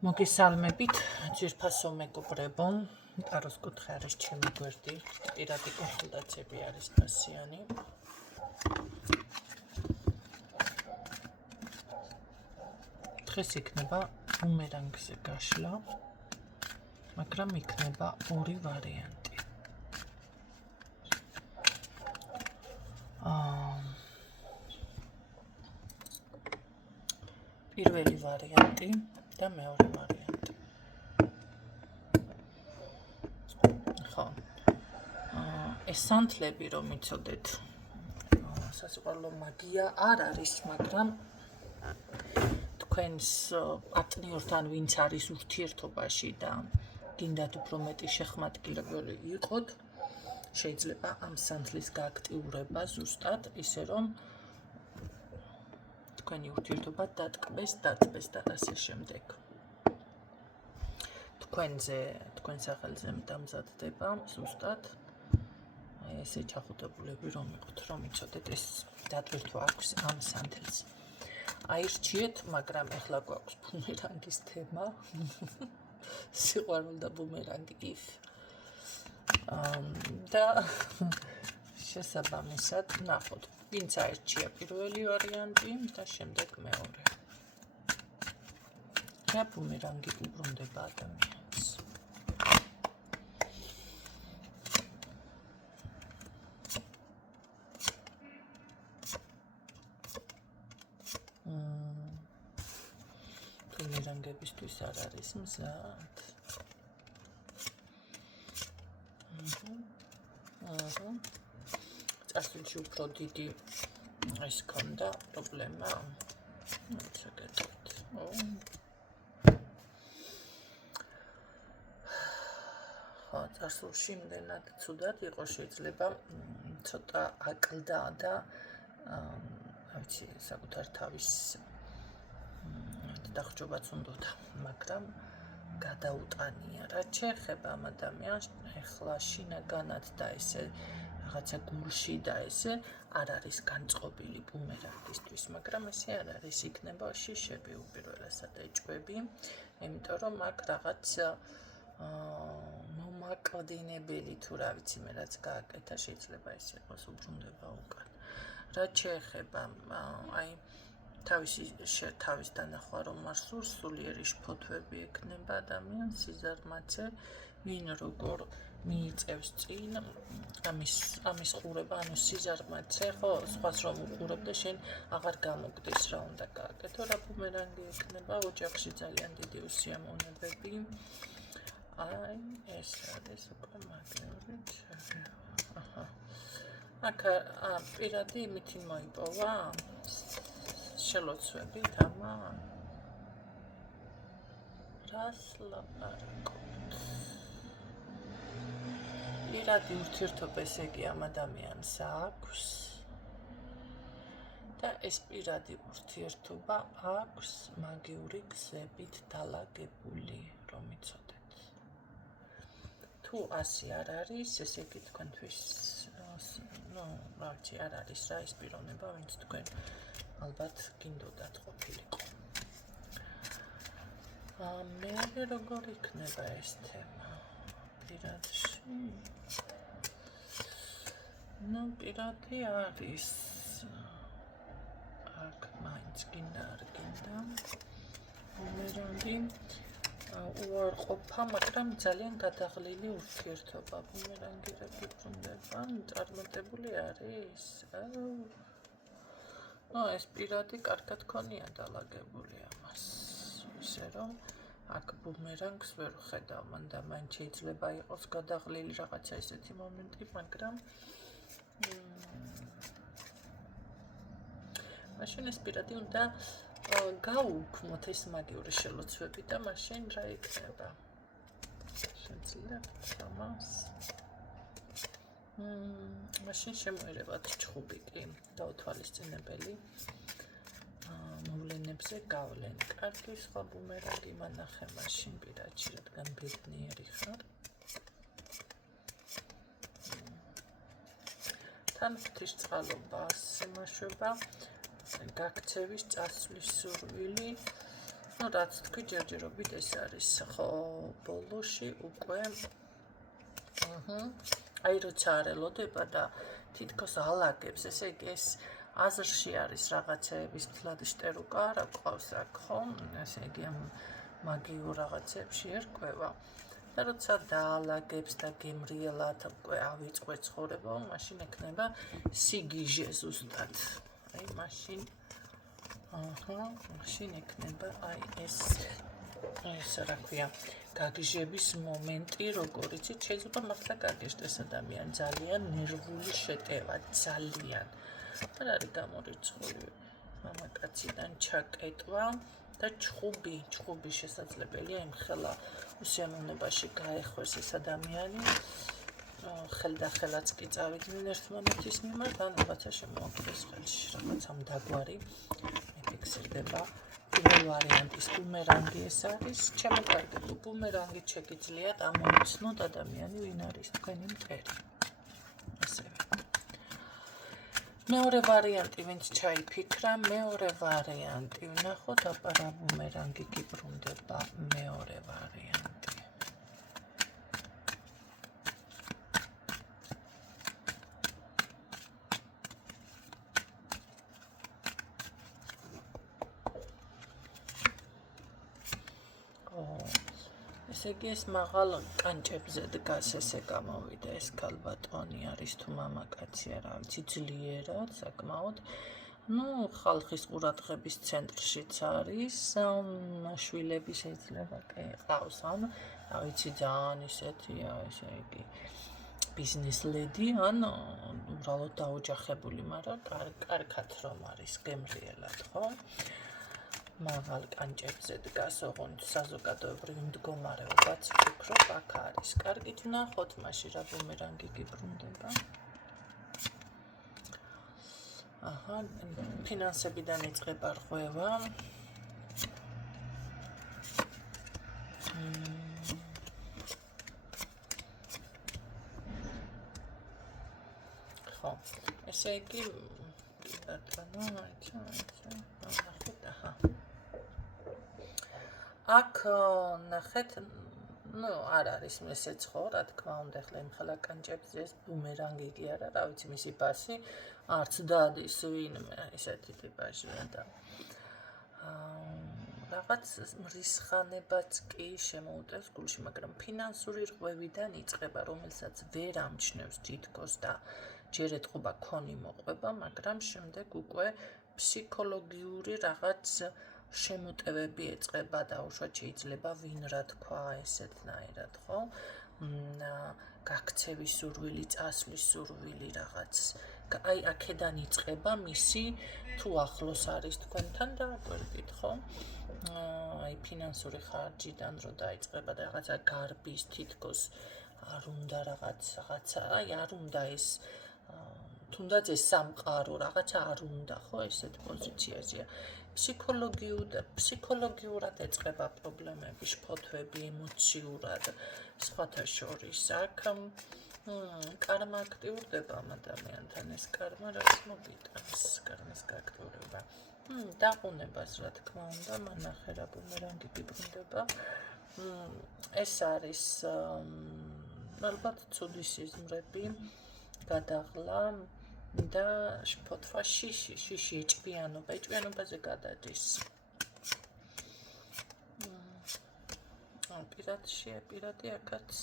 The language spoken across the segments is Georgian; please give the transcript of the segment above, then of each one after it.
მოგესალმებით, ძვირფასო მეგობრებო, ტაროს კუთხე არის ჩემი გვერდი, პირადი კონსულტაციები არის ფასიანი. დღეს იქნება ბუმერანგზე გაშლა, მაგრამ იქნება ორი ვარიანტი. პირველი ვარიანტი და მეორე ვარიანტი. ხო. ეს სანთლები რომ იცოდეთ, სასიყვარულო მაგია არ არის, მაგრამ თქვენს პარტნიორთან ვინც არის ურთიერთობაში და გინდათ უფრო მეტი შეხმატკილებელი იყოთ, შეიძლება ამ სანთლის გააქტიურება ზუსტად ისე რომ თქვენი ურთიერთობა დატკბეს და ასე შემდეგ. თქვენ სახელზე დამზადდება ზუსტად ეს ეჯახუტებულები რომ იყოთ, რომ იცოდეთ ეს დატვირთვა აქვს ამ სანთელს. აირჩიეთ, მაგრამ ეხლა გვაქვს ბუმერანგის თემა. სიყვარული და ბუმერანგი და შესაბამისად ნახოთ, ვინც აირჩია პირველი ვარიანტი და შემდეგ მეორე. რა ბუმერანგი უბრუნდება ადამიანს. ბუმერანგებისთვის არ არის მზად. წარსულში უფრო დიდი ეს ქონდა პრობლემა. ხო, წარსულში იმდენად ცუდად იყო, შეიძლება ცოტა აკლდა და საკუთარ თავის დახჯობაც უნდოდა, მაგრამ გადაუტანია. რაც შეეხება ამ ადამიანს, ეხლა შინაგანად და ესე რაღაცა გულში და ესე არ არის განწყობილი ბუმერანგისთვის, მაგრამ ესე არ არის, იქნება შიშები უპირველესად ეჭვები, იმიტომ რომ აქ რაღაც მომაკვდინებელი თუ რა ვიცი მე რაც გააკეთა, შეიძლება ეს იყოს უბრუნდება უკან. რაც შეეხება თავის დანახვა რომ არ სურს, სულიერი შფოთვები ექნება ადამიანს, სიზარმაცე, ვინ როგორ მიიწევს წინ ამის ყურება, ანუ სიზარმაცე, ხო, სხვას რომ უყურებ და შენ აღარ გამოგდის რა უნდა გააკეთო, რა ბუმერანგი ექნება, ოჯახში ძალიან დიდი უსიამოვნებები. ეს არის უკვე მაგიური ჩარევა. აქ პირადი იმითი მოიპოვა შელოცვებით ამან. რას ლაპარაკობთ? პირადი ურთიერთობა ესე იგი ამ ადამიანს აქვს და ეს პირადი ურთიერთობა აქვს მაგიური გზებით დალაგებული, რომ იცოდეთ. თუ ასე არ არის, ესე იგი თქვენთვის რა ვიცი, არ არის რა ის პიროვნება, ვინც თქვენ ალბათ გინდოდათ ყოფილიყო. მე როგორ იქნება ეს თემა პირადში? პირადი არის. აქ მაინც გინდა არ გინდა. ბუმერანგი უარყოფა, მაგრამ ძალიან გადაღლილი ურთიერთობა. ბუმერანგირები ბრუნდება, წარმატებული არის. ეს პირადი კარგად ქონია დალაგებული ამას. ისე რომ აქ ბუმერანგს ვერ ხედავ, მანდა მაინც შეიძლება იყოს გადაღლილი რაღაცა ესეთი მომენტი, მაგრამ მაშინ ეს პირადი უნდა გაუქმოთ ეს მაგიური შელოცვები და მაშინ რა იქნება? შეძლებთ ამას? მაშინ შემოერევათ ჩხუბი კი და უთვალისწინებელი მოვლენებზე გავლენ. კარგი, სხვა ბუმერანგი მანახე მაშინ პირადში, რადგან ბედნიერი ხარ. თან ღვთისწყალობას ემაშვება, გაქცევის წასვლის სურვილი, ну რაც თქვი ჯერჯერობით ეს არის ხო ბოლოში უკვე აი როცა არ ელოდება და თითქოს ალაგებს ესე იგი ეს აზრში არის რაღაცეების თლად შტერუკა რა ყავს აქ ხო ესე იგი ამ მაგიურ რაღაცებში ერკვევა და როცა დაალაგებს და გემრიელად უკვე ავიწყო ცხოვრება მაშინ ექნება სიგიჟე ზუსტად აი მაშინ მაშინ ექნება აი ეს რა ქვია გაგიჟების მომენტი როგორიც შეიძლება მართლა გაგიჟდეს ადამიანი ძალიან ნერვული შეტევა ძალიან და არის გამორიცხული მამაკაციდან ჩაკეტვა და ჩხუბი შესაძლებელია იმ ხელა უსიამოვნებაში გაეხვეს ეს ადამიანი ხელდახელაც კი წავიდნენ ერთმანეთის მიმართ ან რაღაცა შემოაკლდეს ხელში რაღაცამ დაგვარი მიფიქსირდება პირველ ვარიანტის ბუმერანგი ეს არის ჩემო კარგებო ბუმერანგით შეგიძლიათ ამოიცნოთ ადამიანი ვინ არის თქვენი მტერი ასევე მეორე ვარიანტი ვინც ჩაიფიქრა მეორე ვარიანტი ვნახოთ აპარა ბუმერანგი გიბრუნდება მეორე ვარიანტი ესე იგი ეს მაღალ კანჭებზე დგას ესე გამოვიდა ეს ქალბატონი არის თუ მამაკაცი არა ვიცი ძლიერად საკმაოდ ну ხალხის ყურადღების ცენტრშიც არის შვილები შეიძლება კი ყავს ან რა ვიცი ძალიან ისეთია ესე იგი ბიზნეს ლედი ან უბრალოდ დაოჯახებული მაგრამ კარგად რომ არის გემრიელად ხო მაღალ კანჭებზე დგას ოღონდ საზოგადოებრივი მდგომარეობაც ვფიქრობ აქ არის კარგით ვნახოთ მაშინ რა ბუმერანგი გიბრუნდება აჰა ფინანსებიდან იწყება რღვევა ხო ესე იგი ბატონო ნახეთ აჰა აქ ნახეთ ну არ არის ესეც ხო რა თქმა უნდა ხლა იმ ხელა კანჭებზე ეს ბუმერანგი კი არა რა ვიცი მისი ბასი არც დადის ვინმე ესეთი ტიპაჟია და რაღაც მრისხანებაც კი შემოუტევს გულში მაგრამ ფინანსური რღვევიდან იწყება რომელსაც ვერ ამჩნევს თითქოს და ჯერ ეთყობა ქონი მოყვება მაგრამ შემდეგ უკვე ფსიქოლოგიური რაღაც შემოტევები ეწყება და უშუალოდ შეიძლება ვინ რა თქვა ესეთნაირად ხო გაქცევის სურვილი წასვლის სურვილი რაღაც აი აქედან იწყება მისი თუ ახლოს არის თქვენთან და გვერდით ხო აი ფინანსური ხარჯიდან რო დაიწყება და რაღაცა გარბის თითქოს არ უნდა რაღაცა აი არ უნდა ეს თუნდაც ეს სამყარო რაღაცა არ უნდა ხო ესეთ პოზიციაზეა ფსიქოლოგიურად ეწყება პრობლემები, შფოთვები, ემოციურად, სხვათა შორის აქ კარმა აქტიურდება ამ ადამიანთან ეს კარმა რაც მოგიტანს კარმის გააქტიურება. დაყუნებას რა თქმა უნდა, მან ახერა ბუმერანგი გიბრუნდება. ეს არის ალბათ ცუდი სიზმრები, გადაღლა და შფოთვა შიში ეჭვიანობაზე გადადის. პირადი აქაც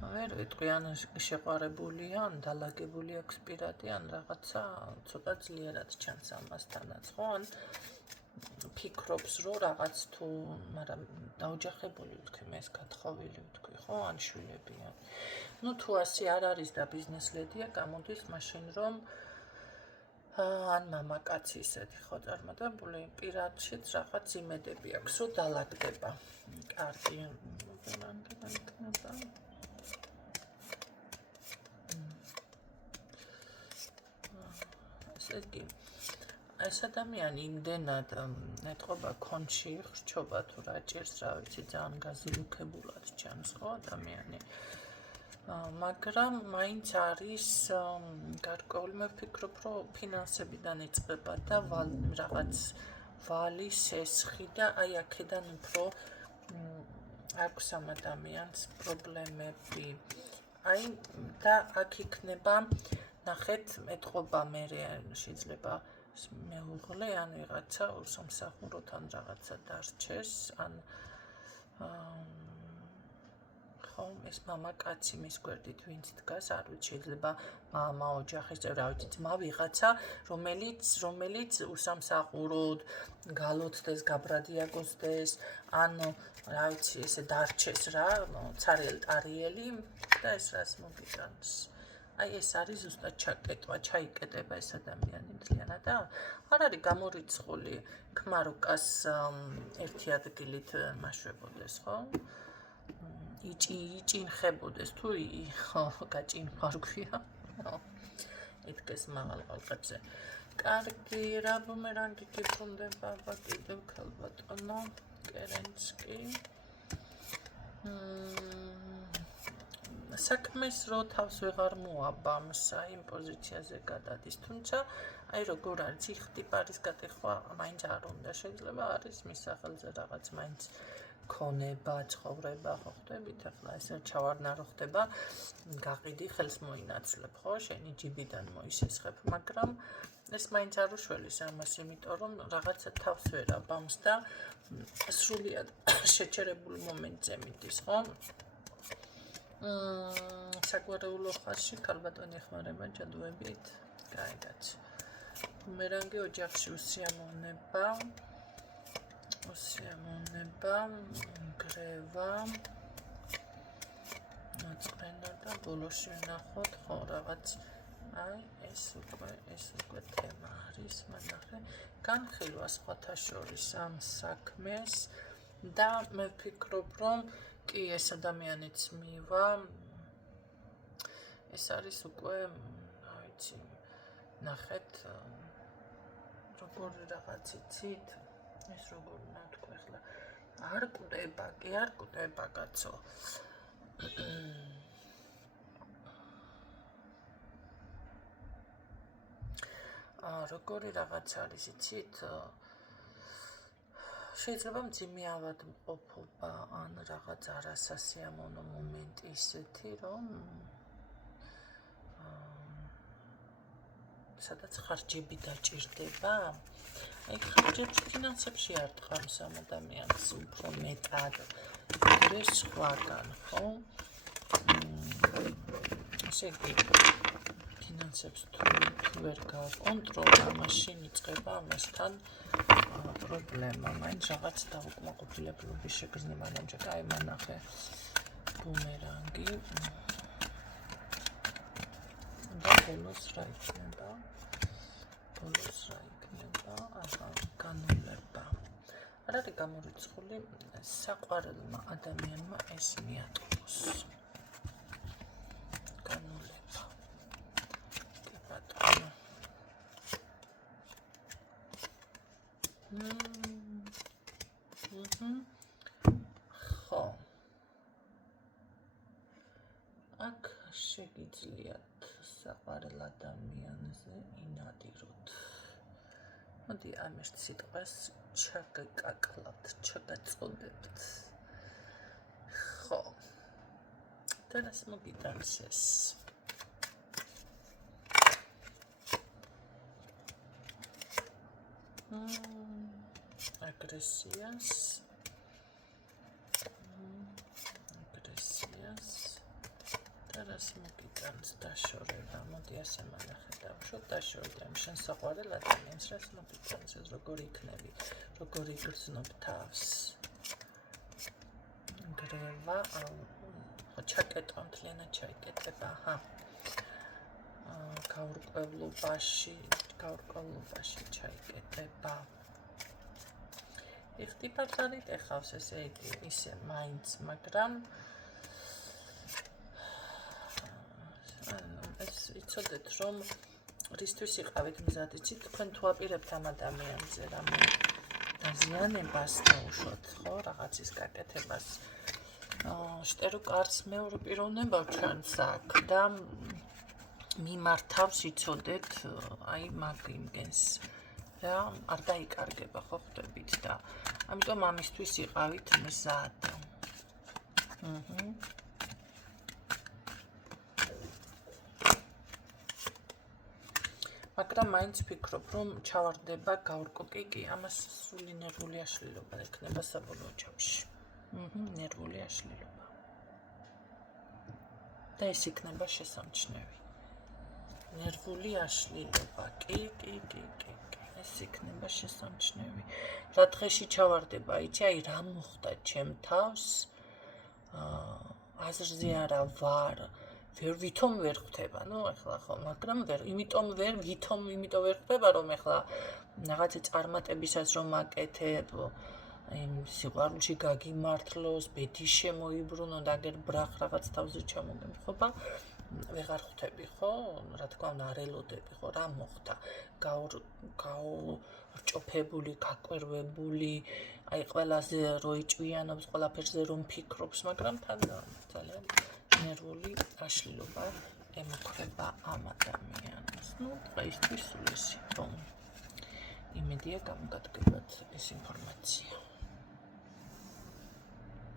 ვერ ვიტყვი ან შეყვარებულია, ან დალაგებული აქვს პირადი, ან რაღაცა ცოტა ძლიერად ჩანს ამასთანაც, ხო? ან ფიქრობს, რომ რაღაც თუ, მაგრამ დაოჯახებული ვთქვი, მე ეს გათხოვილი ვთქვი, ხო? ან შვილებია. ну თუ ასე არ არის და ბიზნეს ლედია, გამოდის მაშინ რომ ან მამაკაცი ისეთი ხო წარმატებული, პირადშიც რაღაც იმედები აქვს, რომ დალაგდება. კარგი, ესეთი ეს ადამიანი იმდენად ეტყობა კონში ხრჩობა თუ რა ჭირს რა ვიცი ძალიან გაზულუქებულად ჩანს ხო ადამიანი მაგრამ მაინც არის გარკვეული მე ვფიქრობ რომ ფინანსებიდან იწყება და რაღაც ვალი, სესხი და აი აქედან უფრო აქვს ამ ადამიანს პრობლემები. აი და აქ იქნება ნახეთ ეთყობა მე შეიძლება მეუღლე ან ვიღაცა უსამსახუროთან რაღაცა დარჩეს ან ეს მამაკაცი მის გვერდით ვინც დგას, არ ვიცი, შეიძლება მამა, ოჯახის წევრი, რა ვიცი, ძმა ვიღაცა, რომელიც უსამსახუროდ გალოცდეს, გაბრადიაგოსდეს, ანუ რა ვიცი, ესე დარჩეს რა, ცარიელ-ტარიელი და ეს რას მოგიტანს. აი ეს არის ზუსტად ჩაკეტვა, ჩაიკეტება ეს ადამიანი მთლიანად და არ არის გამორიცხული ქმარუკას ერთი ადგილით მაშვებოდეს, ხო? იჭინხებოდეს თუ გაჭინხა რქვია. იდგეს მაღალ ყალყებზე. კარგი, რა ბუმერანგი გიბრუნდება აბა კიდევ ქალბატონო კერენსკი. საქმეს რო თავს ვეღარ მოაბამს, აი იმ პოზიციაზე გადადის, თუმცა აი როგორ არის იხტიპარის გატეხვა მაინც არ უნდა, შეიძლება არის მის სახელზე რაღაც მაინც ქონება, ცხოვრება, ხო ხდებით, ახლა ესე ჩავარნა რო ხდება, გაყიდი ხელს მოინაცვლებ, ხო, შენი ჯიბიდან მოისესხებ, მაგრამ ეს მაინც არ უშველის ამას, იმიტომ რომ რაღაცა თავს ვერ აბამს და სრულიად შეჩერებულ მომენტზე მიდის, ხო? საგვარეულო ხაზში ქალბატონი ეხმარება ჯადოებით, გაიგეთ. ბუმერანგი ოჯახში უსიამოვნება, გრევა, მოწყენა და ბოლოში ვნახოთ, ხო, რაღაც, აი, ეს უკვე თემა არის, მანახე, განხილვა სხვათა შორის ამ საქმეს და მე ვფიქრობ, რომ კი ეს ადამიანიც მივა, ეს არის უკვე, რა ვიცი, ნახეთ, როგორი რაღაც იცით, ეს როგორ უნდა თქვა ახლა, არ კვდება კაცო. როგორი რაღაც არის, იცით? შეიძლება მძიმე ავადმყოფობა ან რაღაც არასასიამოვნო მომენტი ისეთი, რომ სადაც ხარჯები დაჭირდება. აი ხარჯებს ფინანსებში არ ტყავს ამ ადამიანს უფრო მეტად ვიდრე სხვაგან, ხო? ესე იგი ფინანსებს თუ ვერ გაკონტროლდა, მაშინ იწყება ამასთან პრობლემა. მაინც რაღაც დაუკმაყოფილებლობის შეგრძნება, ამჯერად აი მანახე ბუმერანგი და ბოლოს რა იქნება? აჰა, განულება. არ არის გამორიცხული საყვარელმა ადამიანმა ეს მიატყოს. განულება. კი ბატონო. ხო. აქ შეგიძლიათ საყვარელ ადამიანზე ინადიროთ. მოდი ამ ერთ სიტყვას ჩაგეკაკლავთ, ჩაგაწოდებთ. ხო. და რას მოგიტანს ეს? აგრესიას და რას მოგიტანს დაშორება. მოდი ასე მანახე დავუშვოთ დაშორება იმ შენ საყვარელ ადამიანს, რას მოგიტანს ეს, როგორი იქნები, როგორი იგრძნობ თავს. გრევა, ხო ჩაკეტვა მთლიანად ჩაიკეტება, აჰა. გაურკვევლობაში ჩაიკეტება. იხტიპარს ეხავს ესე იგი ისე მაინც, მაგრამ ეს იცოდეთ რომ რისთვის იყავით მზად, იცით თქვენ თუ აპირებთ ამ ადამიანზე რამე დაზიანებას დაუშვათ, ხო, რაღაცის გაკეთებას. შტერუკარს მეორე პიროვნება ჩვენს აქ და მიმართავს იცოდეთ აი მაგ იმგენს რა არ დაიკარგება ხო ხვდებით და ამიტომ ამისთვის იყავით მზად. მაგრამ მაინც ვფიქრობ, რომ ჩავარდება გავrkოკი კი, ამას სული ნერვული აშლილობა ექნება საბოლოო ჯამში. ნერვული აშლილობა. და ეს იქნება შესამჩნევი. ნერვული აშლილობა. კი. ეს იქნება შესამჩნევი. რა დღეში ჩავარდება, იცი, აი რა მოხდა ჩემ თავს? აზრზე არა ვარ. ვითომ ვერ ხვდება, ეხლა ხო, მაგრამ იმიტომ ვერ ხვდება, რომ ეხლა რაღაცა წარმატებისას რომ აკეთებ, სიყვარულში გაგიმართლოს, ბედი შემოიბრუნო და აგერ ბრახ რაღაც თავზე ჩამოგემხობა, ვეღარ ხვდები, ხო? რა თქმა უნდა, არ ელოდები, ხო, რა მოხდა? გაურჭოფებული, გაკვირვებული, აი ყველაზე რო იჭვიანობს, ყველაფერზე რომ ფიქრობს, მაგრამ თან ძალიან ნერვული აშლილობა ემუქრება ამ ადამიანს. დღეისთვის სულ ესე. იმედია გამოგადგებათ ეს ინფორმაცია.